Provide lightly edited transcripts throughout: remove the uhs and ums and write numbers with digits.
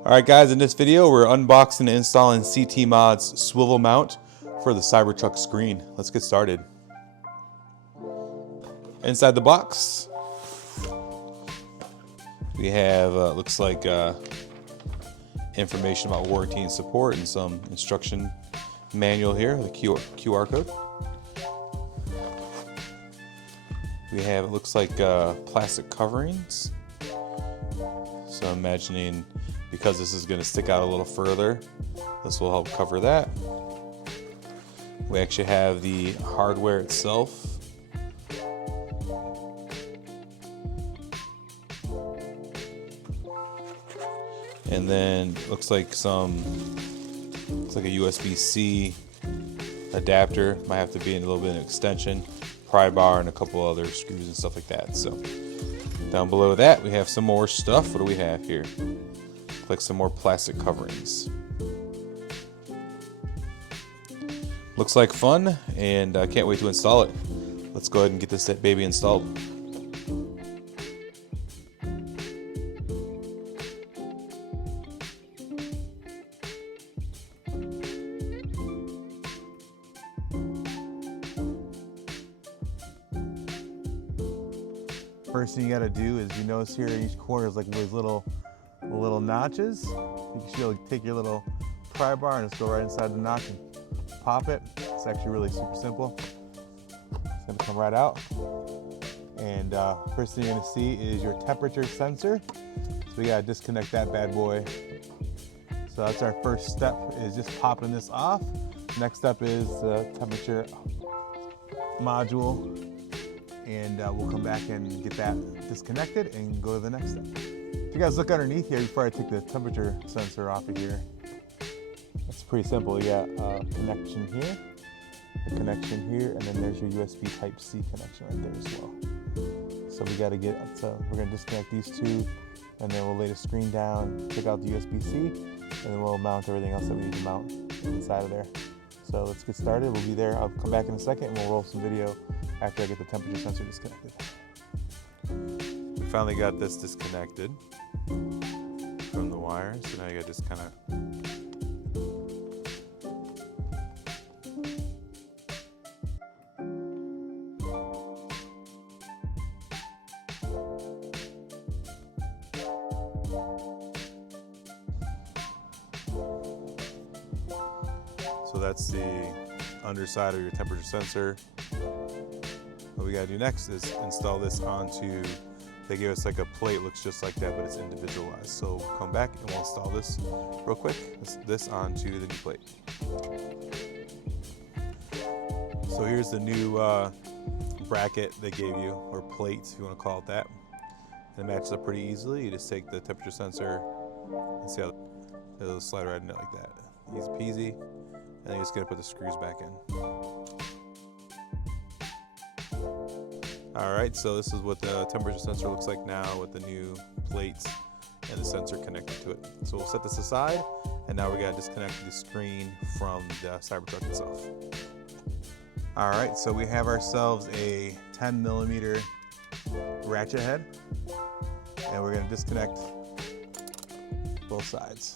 Alright guys, in this video we're unboxing and installing CT Mod's swivel mount for the Cybertruck screen. Let's get started. Inside the box we have looks like information about warranty and support and some instruction manual here, the QR code. We have, it looks like plastic coverings. So I'm imagining because this is going to stick out a little further, this will help cover that. We actually have the hardware itself. And then looks like a USB-C adapter. Might have to be in a little bit of an extension, pry bar, and a couple other screws and stuff like that. So down below that we have some more stuff. What do we have here? Like some more plastic coverings. Looks like fun, and I can't wait to install it. Let's go ahead and get this baby installed. First thing you gotta do is, you notice here in each corner is like those little notches. You can take your little pry bar and just go right inside the notch and pop it. It's actually really super simple. It's gonna come right out. And first thing you're gonna see is your temperature sensor. So we gotta disconnect that bad boy. So that's our first step, is just popping this off. Next step is the temperature module. And we'll come back and get that disconnected and go to the next step. If you guys look underneath here before I take the temperature sensor off of here, it's pretty simple. You got a connection here, a connection here, and then there's your USB Type-C connection right there as well. So we got to we're going to disconnect these two, and then we'll lay the screen down, take out the USB-C, and then we'll mount everything else that we need to mount inside of there. So let's get started. We'll be there. I'll come back in a second and we'll roll some video after I get the temperature sensor disconnected. We finally got this disconnected from the wire, so now you gotta just kind of so that's the underside of your temperature sensor. What we gotta do next is install this onto, they gave us like a plate, looks just like that, but it's individualized. So we'll come back and we'll install this real quick, this onto the new plate. So here's the new bracket they gave you, or plate if you want to call it that. And it matches up pretty easily. You just take the temperature sensor and see how it'll slide right in it like that. Easy peasy. And then you're just gonna put the screws back in. Alright, so this is what the temperature sensor looks like now with the new plates and the sensor connected to it. So we'll set this aside, and now we gotta disconnect the screen from the Cybertruck itself. Alright, so we have ourselves a 10mm ratchet head, and we're gonna disconnect both sides.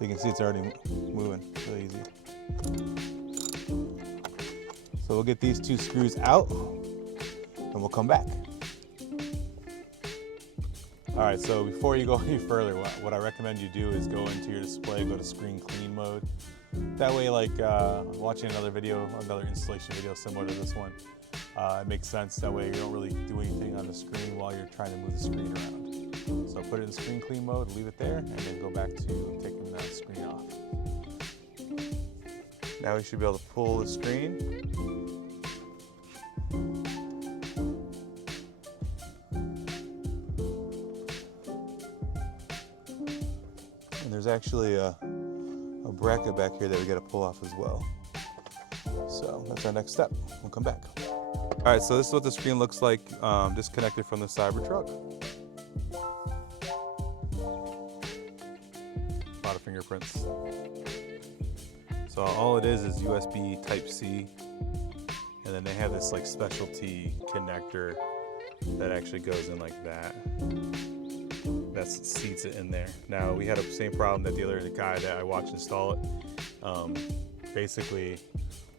You can see it's already moving, really easy. So we'll get these two screws out and we'll come back. All right, so before you go any further, what I recommend you do is go into your display, go to screen clean mode. That way, like watching another installation video similar to this one, it makes sense. That way you don't really do anything on the screen while you're trying to move the screen around. So put it in screen clean mode, leave it there, and then go back to taking the screen off. Now we should be able to pull the screen. And there's actually a bracket back here that we got to pull off as well. So that's our next step. We'll come back. All right, so this is what the screen looks like disconnected from the Cybertruck. A lot of fingerprints. So all it is USB Type-C And then they have this like specialty connector that actually goes in like that. That seats it in there. Now we had the same problem that the guy that I watched install it. Basically,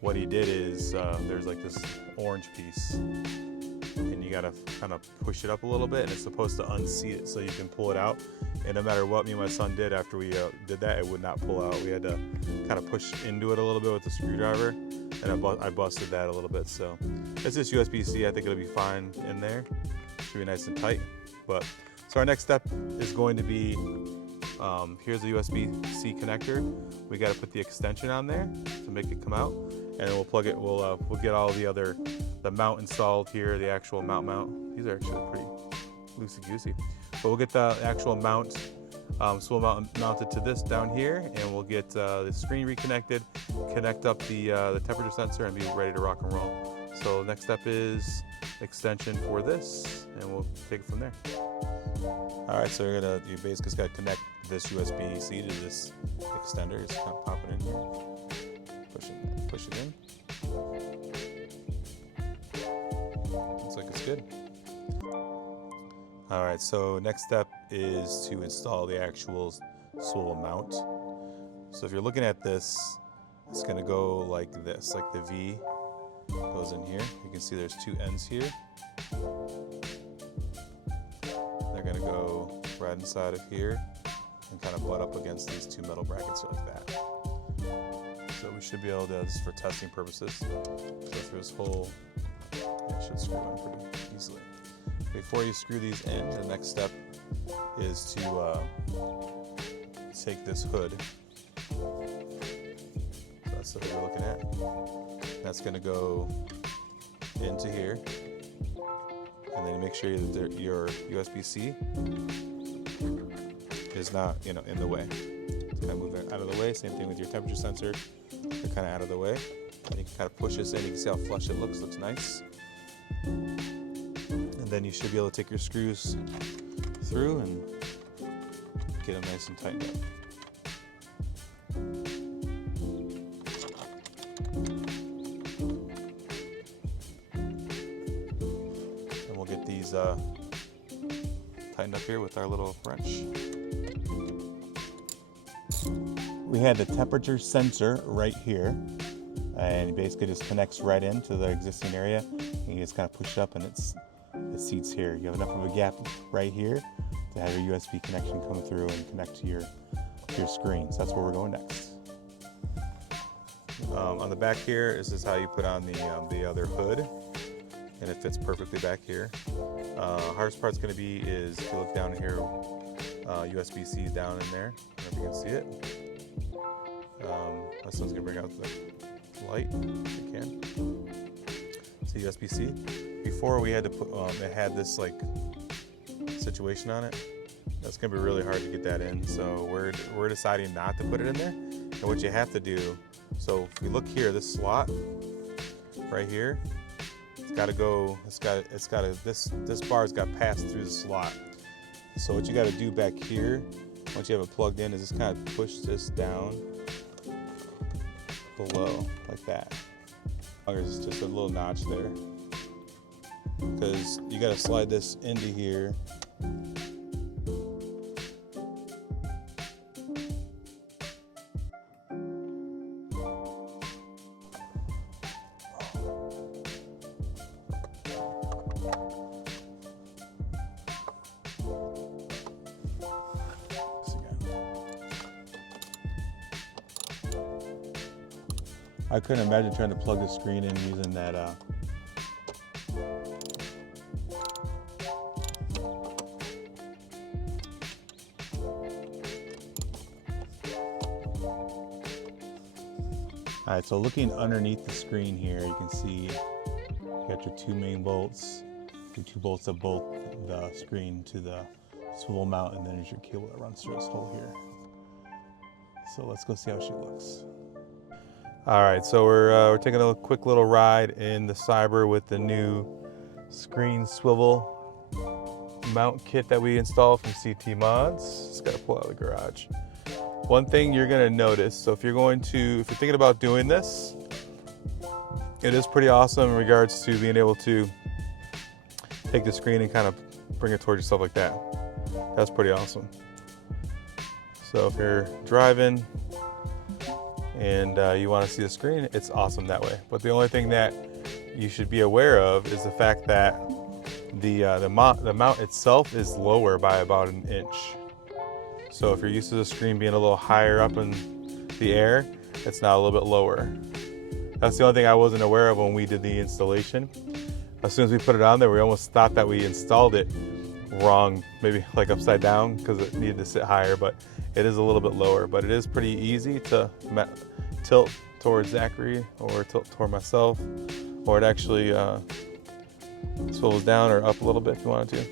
what he did is there's like this orange piece, and you gotta kind of push it up a little bit, and it's supposed to unseat it so you can pull it out. And no matter what me and my son did after we did that, it would not pull out. We had to kind of push into it a little bit with the screwdriver, and I busted that a little bit. So it's just USB-C. I think it'll be fine in there. Should be nice and tight. But so our next step is going to be here's the USB-C connector. We got to put the extension on there to make it come out, and then we'll plug it. We'll get all the mount installed here, the actual mount. These are actually pretty loosey-goosey. But we'll get the actual mount, swivel mount mounted to this down here, and we'll get the screen reconnected, connect up the temperature sensor, and be ready to rock and roll. So next step is extension for this, and we'll take it from there. All right, so you basically just got to connect this USB-C to this extender. Just kind of pop it in here, push it in. Looks like it's good. All right, so next step is to install the actual swivel mount. So if you're looking at this, it's gonna go like this, like the V goes in here. You can see there's two ends here. They're gonna go right inside of here and kind of butt up against these two metal brackets like that. So we should be able to, this is for testing purposes, go through this whole, it should screw in pretty easily. Before you screw these in, the next step is to take this hood. So that's the hood we're looking at. That's going to go into here, and then make sure that your USB-C is not, in the way. So kind of move it out of the way. Same thing with your temperature sensor. They're kind of out of the way. And you can kind of push this in. You can see how flush it looks. Looks nice. Then you should be able to take your screws through and get them nice and tightened up. And we'll get these tightened up here with our little wrench. We had the temperature sensor right here, and it basically just connects right into the existing area. And you just kind of push it up, and it seats here. You have enough of a gap right here to have your USB connection come through and connect to your screen. So that's where we're going next. On the back here, this is how you put on the other hood, and it fits perfectly back here. Hardest part's going to be is if you look down here, USB-C down in there. I don't know if you can see it. My son's going to bring out the light if you can. See USB-C. Before we had to put, it had this like situation on it. That's gonna be really hard to get that in. So we're deciding not to put it in there. And what you have to do, so if we look here, this slot right here, it's got to go. This bar's got passed through the slot. So what you got to do back here, once you have it plugged in, is just kind of push this down below like that. There's just a little notch there, because you got to slide this into here. I couldn't imagine trying to plug the screen in using that. All right, so looking underneath the screen here, you can see you got your two main bolts, your two bolts that bolt the screen to the swivel mount, and then there's your cable that runs through this hole here. So let's go see how she looks. All right, so we're taking a quick little ride in the Cyber with the new screen swivel mount kit that we installed from CT Mods. Just gotta pull out of the garage. One thing you're gonna notice, so if you're thinking about doing this, it is pretty awesome in regards to being able to take the screen and kind of bring it towards yourself like that. That's pretty awesome. So if you're driving and you want to see the screen, it's awesome that way. But the only thing that you should be aware of is the fact that the mount itself is lower by about an inch. So if you're used to the screen being a little higher up in the air, it's now a little bit lower. That's the only thing I wasn't aware of when we did the installation. As soon as we put it on there, we almost thought that we installed it wrong, maybe like upside down, because it needed to sit higher, but it is a little bit lower. But it is pretty easy to tilt towards Zachary or tilt toward myself, or it actually swivels down or up a little bit if you wanted to.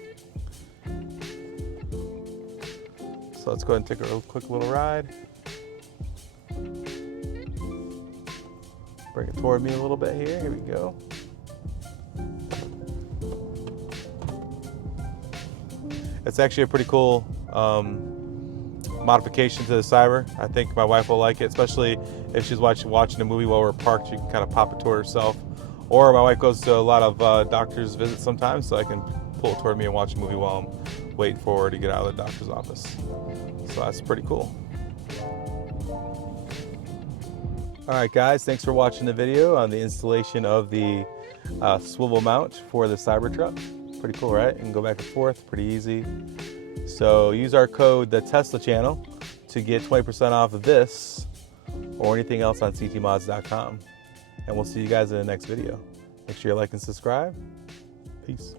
So let's go ahead and take a real quick little ride. Bring it toward me a little bit here. Here we go. It's actually a pretty cool modification to the Cyber. I think my wife will like it, especially if she's watching a movie while we're parked. You can kind of pop it toward herself. Or my wife goes to a lot of doctor's visits sometimes, so I can pull it toward me and watch a movie while I'm waiting for her to get out of the doctor's office. So that's pretty cool. All right, guys, thanks for watching the video on the installation of the swivel mount for the Cybertruck. Pretty cool, right? You can go back and forth, pretty easy. So use our code theteslachannel to get 20% off of this or anything else on ctmods.com. And we'll see you guys in the next video. Make sure you like and subscribe. Peace.